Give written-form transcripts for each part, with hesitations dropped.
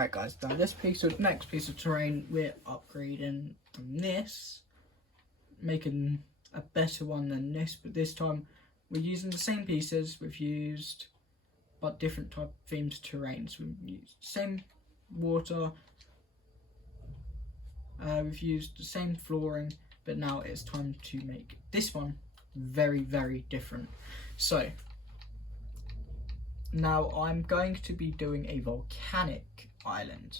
Alright guys, now this next piece of terrain we're upgrading from this, making a better one than this, but this time we're using the same pieces we've used but different type of themed terrains. We've used the same water, we've used the same flooring, but now it's time to make this one very, very different. So now I'm going to be doing a volcanic island.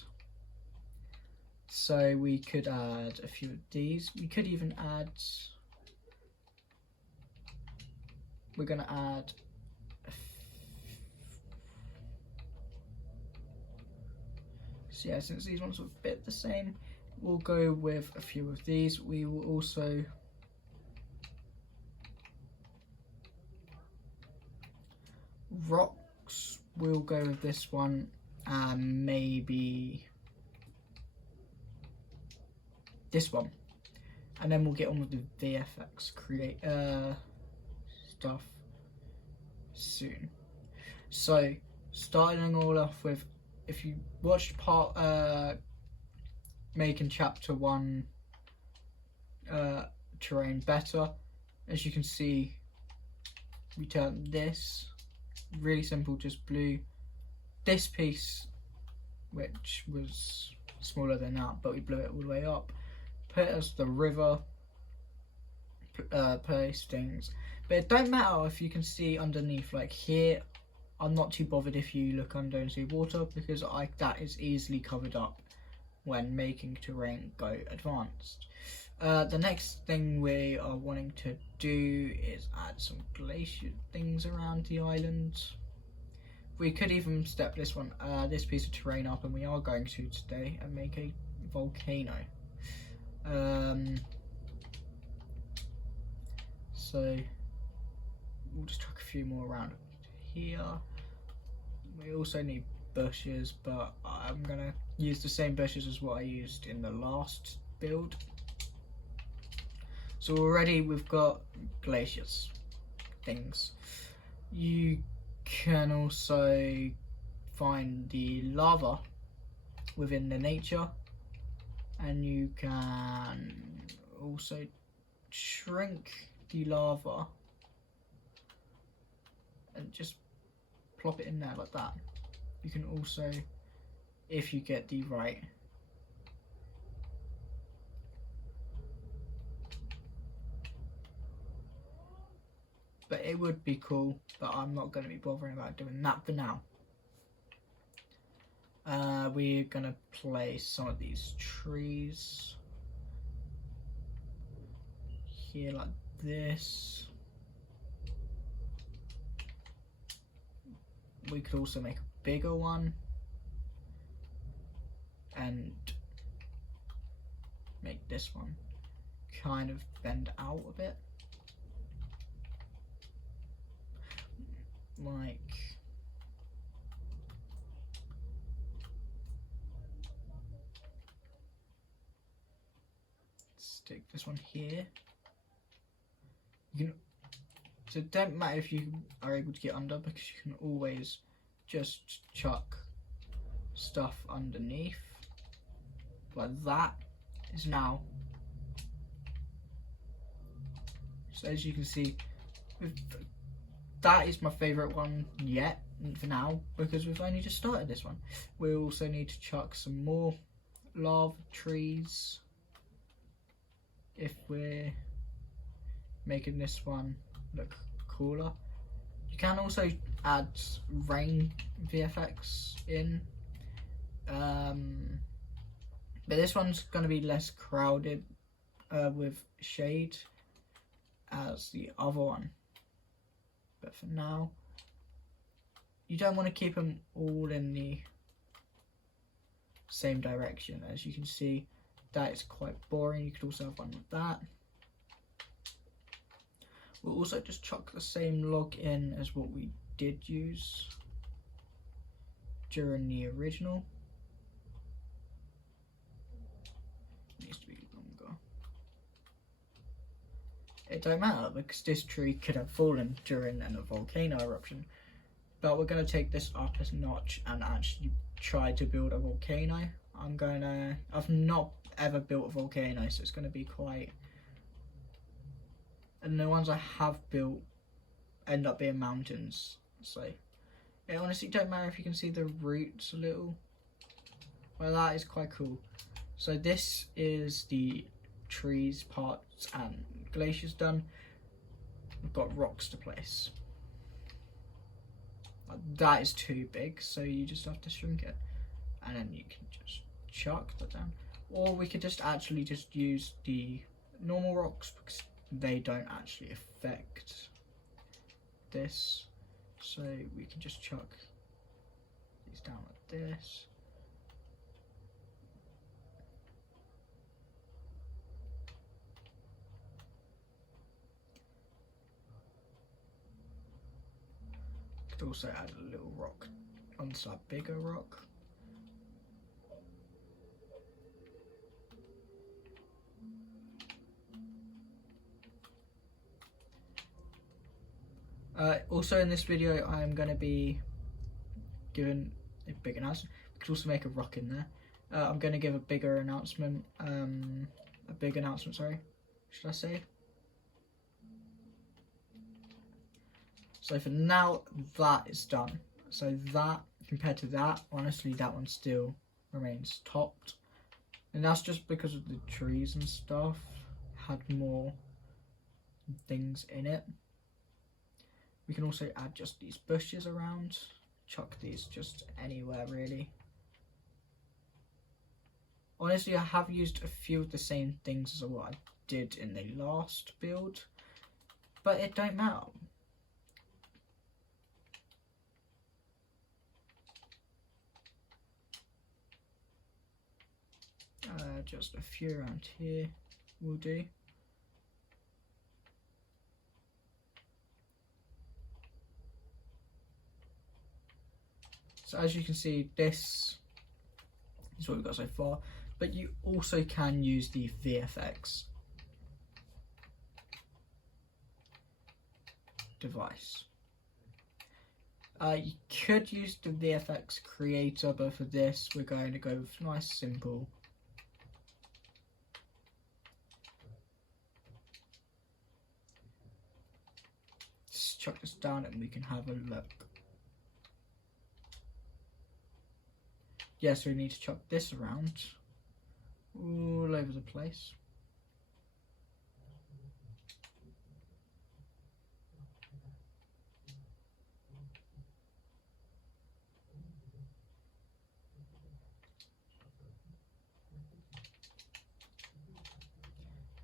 So we could add a few of these. We could even add, we're going to add so yeah, since these ones are a bit the same, we'll go with a few of these. We will also rocks, we'll go with this one, and maybe this one, and then we'll get on with the VFX create stuff soon. So starting all off with, if you watched part making chapter 1 terrain better, as you can see we turned this really simple, just blue. This piece, which was smaller than that, but we blew it all the way up, put as the river place things. But it don't matter if you can see underneath, like here, I'm not too bothered if you look under and see water, because that is easily covered up when making terrain go advanced. The next thing we are wanting to do is add some glacier things around the island. We could even step this piece of terrain up, and we are going to today, and make a volcano. So we'll just chuck a few more around here. We also need bushes, but I'm gonna use the same bushes as what I used in the last build. So already we've got glaciers things. You can also find the lava within the nature, and you can also shrink the lava and just plop it in there like that. You can also, if you get the right but it would be cool, but I'm not going to be bothering about doing that for now. We're going to place some of these trees here like this. We could also make a bigger one and make this one kind of bend out a bit. Like stick this one here. You can, so it don't matter if you are able to get under, because you can always just chuck stuff underneath like that. Is now, so as you can see, that is my favourite one yet for now, because we've only just started this one. We also need to chuck some more lava trees if we're making this one look cooler. You can also add rain VFX in, but this one's going to be less crowded with shade as the other one. But for now, you don't want to keep them all in the same direction. As you can see, that is quite boring. You could also have one like that. We'll also just chuck the same log in as what we did use during the original. It needs to be longer. It don't matter, because this tree could have fallen during a volcano eruption. but we're going to take this up a notch and actually try to build a volcano. I've not ever built a volcano, so it's going to be quite, and the ones I have built end up being mountains, so it honestly don't matter if you can see the roots a little. Well, that is quite cool. So this is the trees parts and glaciers done. We've got rocks to place. That is too big, so you just have to shrink it, and then you can just chuck that down. Or we could just actually just use the normal rocks because they don't actually affect this. So we can just chuck these down like this. Could also add a little rock onto that bigger rock. Also in this video I'm going to be giving a big announcement. We could also make a rock in there. I'm going to give a bigger announcement, sorry, should I say. So for now that is done. So that, compared to that, honestly that one still remains topped. And that's just because of the trees and stuff had more things in it. We can also add just these bushes around, chuck these just anywhere really. Honestly, I have used a few of the same things as what I did in the last build, but it don't matter. Just a few around here will do. So as you can see, this is what we've got so far, but you also can use the VFX device. You could use the VFX creator, but for this we're going to go with nice simple. Just chuck this down and we can have a look. Yes, we need to chuck this around all over the place.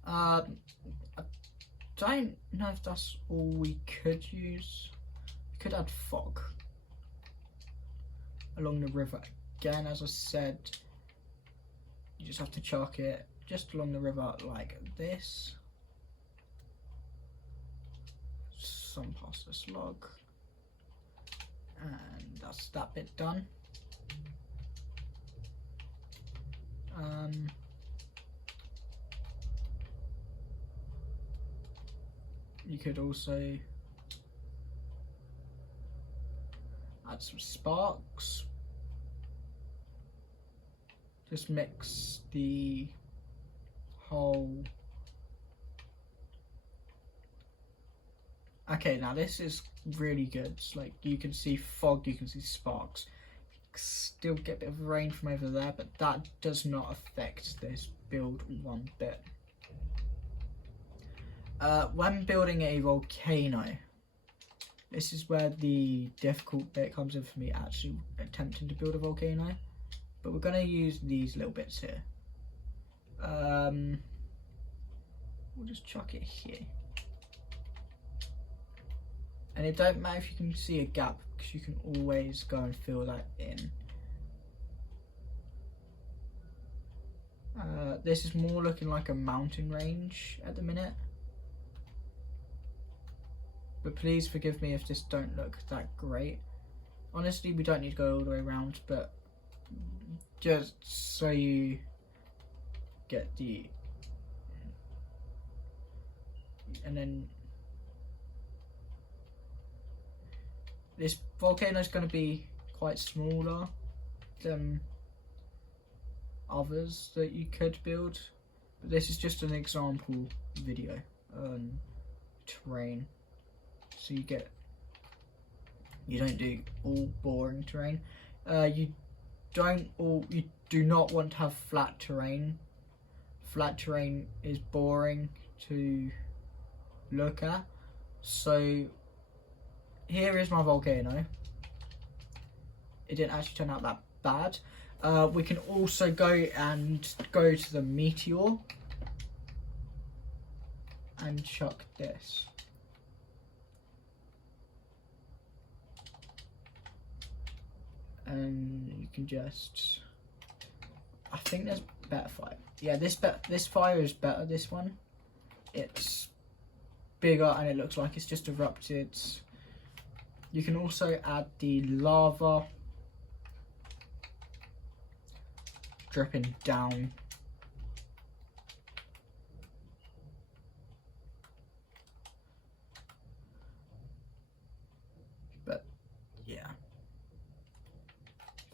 I don't know if that's all we could use. We could add fog along the river. Again, as I said, you just have to chuck it just along the river like this. Some past the slug. And that's that bit done. You could also add some sparks. Just mix the whole. Okay, now this is really good. It's like you can see fog, you can see sparks. Still get a bit of rain from over there, but that does not affect this build one bit. When building a volcano, this is where the difficult bit comes in for me actually attempting to build a volcano. But we're going to use these little bits here. We'll just chuck it here. And it don't matter if you can see a gap, because you can always go and fill that in. This is more looking like a mountain range at the minute. But please forgive me if this don't look that great. Honestly, we don't need to go all the way around, but just so you get the, and then this volcano is going to be quite smaller than others that you could build, but this is just an example video. Terrain, so you don't do all boring terrain. You do not want to have flat terrain. Flat terrain is boring to look at. So here is my volcano. It didn't actually turn out that bad. We can also go to the meteor and chuck this. And you can just, I think there's better fire. Yeah, this fire is better, this one. It's bigger and it looks like it's just erupted. You can also add the lava dripping down. But yeah.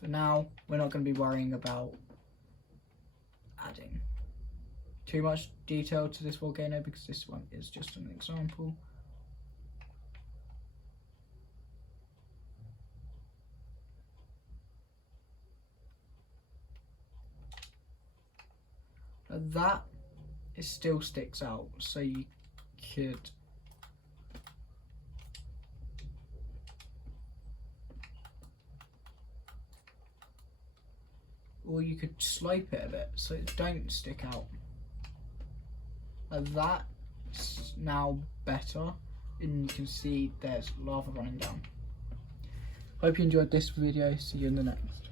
For now, we're not going to be worrying about adding too much detail to this volcano because this one is just an example. That it still sticks out, so you could slope it a bit so it don't stick out. That's now better, and you can see there's lava running down. Hope you enjoyed this video. See you in the next.